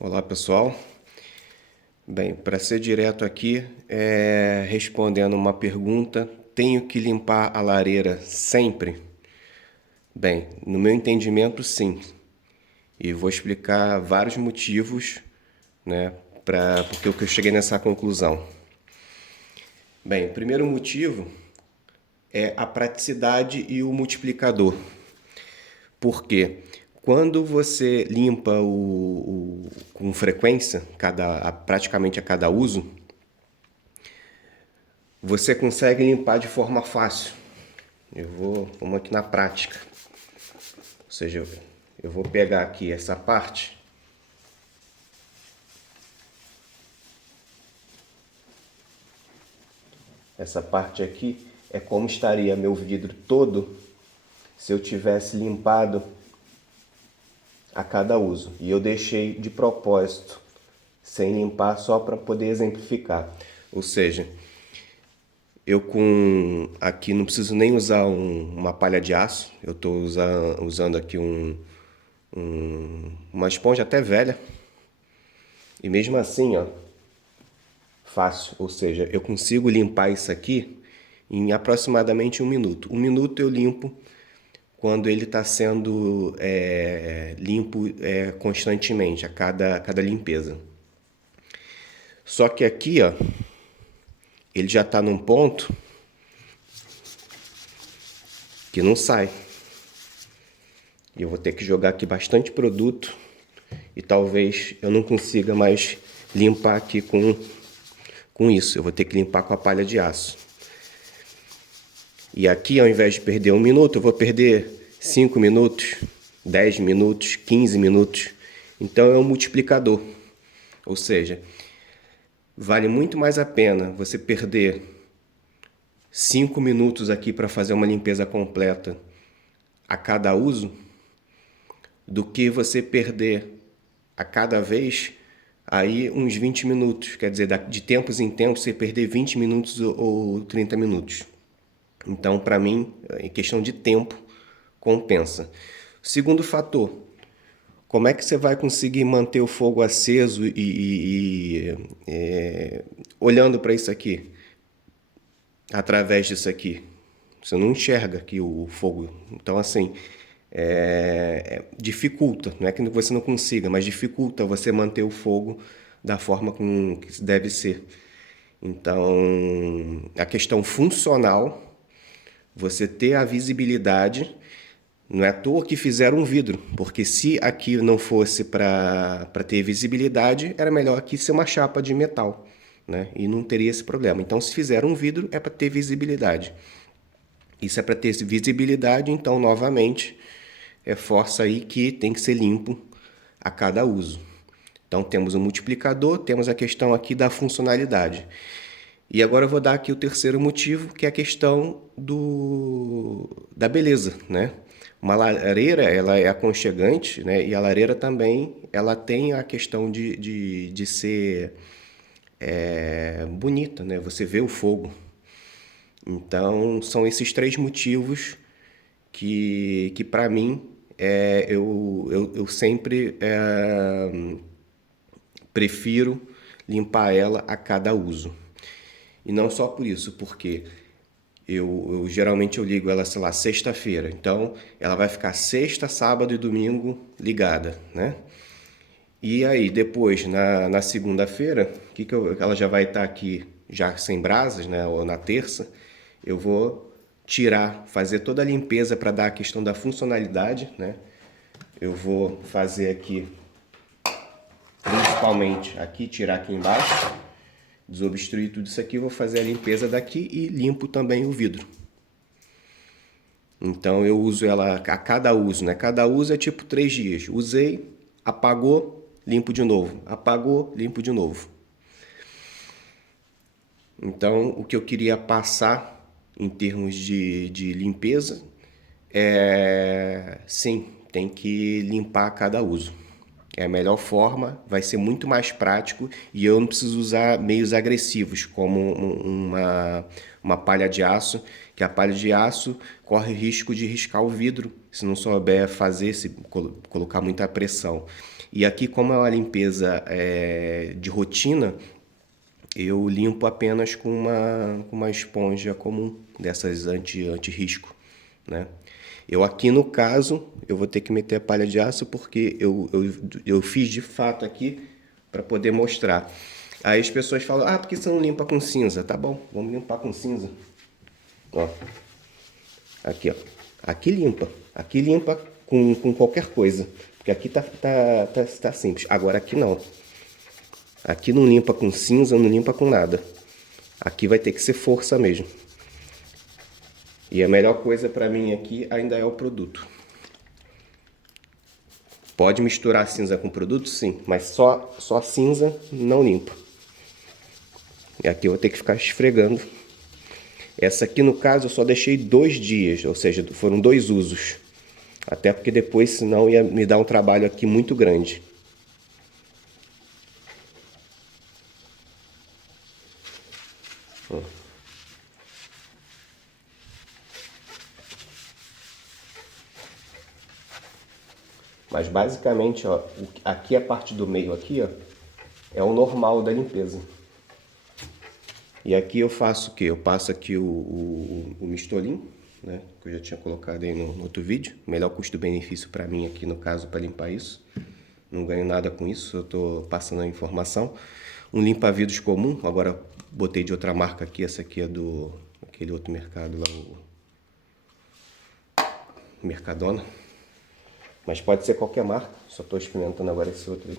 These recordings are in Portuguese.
Olá pessoal, bem, para ser direto aqui, respondendo uma pergunta, tenho que limpar a lareira sempre? Bem, no meu entendimento sim, e vou explicar vários motivos, né, porque eu cheguei nessa conclusão. Bem, o primeiro motivo é a praticidade e o multiplicador. Por quê? Quando você limpa com frequência, praticamente a cada uso, você consegue limpar de forma fácil. Vamos aqui na prática. Ou seja, eu vou pegar aqui essa parte. Essa parte aqui é como estaria meu vidro todo se eu tivesse limpado a cada uso. E eu deixei de propósito, sem limpar, só para poder exemplificar. Ou seja, eu aqui não preciso nem usar uma palha de aço. Eu estou usando aqui uma esponja até velha. E mesmo assim, ó, fácil. Ou seja, eu consigo limpar isso aqui em aproximadamente 1 minuto. 1 minuto eu limpo quando ele está sendo limpo constantemente, a cada limpeza. Só que aqui, ó, ele já está num ponto que não sai. E eu vou ter que jogar aqui bastante produto e talvez eu não consiga mais limpar aqui com isso. Eu vou ter que limpar com a palha de aço. E aqui, ao invés de perder 1 minuto, eu vou perder 5 minutos, 10 minutos, 15 minutos. Então é um multiplicador. Ou seja, vale muito mais a pena você perder 5 minutos aqui para fazer uma limpeza completa a cada uso do que você perder a cada vez aí uns 20 minutos. Quer dizer, de tempos em tempos você perder 20 minutos ou 30 minutos. Então, para mim, em questão de tempo, compensa. Segundo fator, como é que você vai conseguir manter o fogo aceso olhando para isso aqui? Através disso aqui. Você não enxerga aqui o fogo. Então, assim, dificulta. Não é que você não consiga, mas dificulta você manter o fogo da forma que deve ser. Então, a questão funcional, você ter a visibilidade, não é à toa que fizeram um vidro, porque se aqui não fosse para ter visibilidade, era melhor aqui ser uma chapa de metal, né? E não teria esse problema. Então, se fizeram um vidro, é para ter visibilidade. Isso é para ter visibilidade, então, novamente, força aí que tem que ser limpo a cada uso. Então, temos o multiplicador, temos a questão aqui da funcionalidade. E agora eu vou dar aqui o terceiro motivo, que é a questão da beleza, né? Uma lareira, ela é aconchegante, né? E a lareira também, ela tem a questão de ser bonita, né? Você vê o fogo. Então, são esses três motivos que para mim, eu sempre prefiro limpar ela a cada uso. E não só por isso, porque geralmente eu ligo ela, sei lá, sexta-feira. Então, ela vai ficar sexta, sábado e domingo ligada, né? E aí, depois, na segunda-feira, ela já vai estar aqui já sem brasas, né? Ou na terça, eu vou tirar, fazer toda a limpeza para dar a questão da funcionalidade, né? Eu vou fazer aqui, principalmente aqui, tirar aqui embaixo, desobstruir tudo isso aqui, vou fazer a limpeza daqui e limpo também o vidro. Então eu uso ela a cada uso, né? Cada uso é tipo 3 dias. Usei, apagou, limpo de novo. Apagou, limpo de novo. Então o que eu queria passar em termos de limpeza sim, tem que limpar a cada uso. É a melhor forma, vai ser muito mais prático e eu não preciso usar meios agressivos, como uma palha de aço, que a palha de aço corre risco de riscar o vidro, se não souber fazer, se colocar muita pressão. E aqui, como é uma limpeza de rotina, eu limpo apenas com uma esponja comum, dessas anti-risco, né? Eu aqui no caso, eu vou ter que meter a palha de aço porque eu fiz de fato aqui para poder mostrar. Aí as pessoas falam, ah, por que você não limpa com cinza? Tá bom, vamos limpar com cinza. Ó, aqui ó, aqui limpa com qualquer coisa, porque aqui tá simples, agora aqui não. Aqui não limpa com cinza, não limpa com nada. Aqui vai ter que ser força mesmo. E a melhor coisa para mim aqui ainda é o produto. Pode misturar cinza com produto? Sim, mas só cinza não limpa. E aqui eu vou ter que ficar esfregando. Essa aqui no caso eu só deixei 2 dias, ou seja, foram 2 usos. Até porque depois senão ia me dar um trabalho aqui muito grande. Mas basicamente, ó, aqui a parte do meio aqui, ó, é o normal da limpeza. E aqui eu faço o quê? Eu passo aqui o mistolim, né, que eu já tinha colocado aí no outro vídeo. Melhor custo-benefício para mim aqui no caso para limpar isso. Não ganho nada com isso, eu tô passando a informação. Um limpa-vidros comum, agora botei de outra marca aqui, essa aqui é do aquele outro mercado lá, o Mercadona. Mas pode ser qualquer marca, só estou experimentando agora esse outro aí.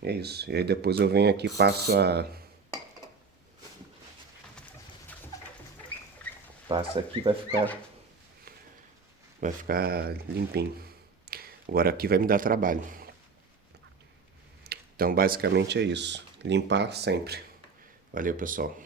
É isso, e aí depois eu venho aqui e passo passa aqui, vai ficar limpinho. Agora aqui vai me dar trabalho. Então basicamente é isso, limpar sempre. Valeu, pessoal.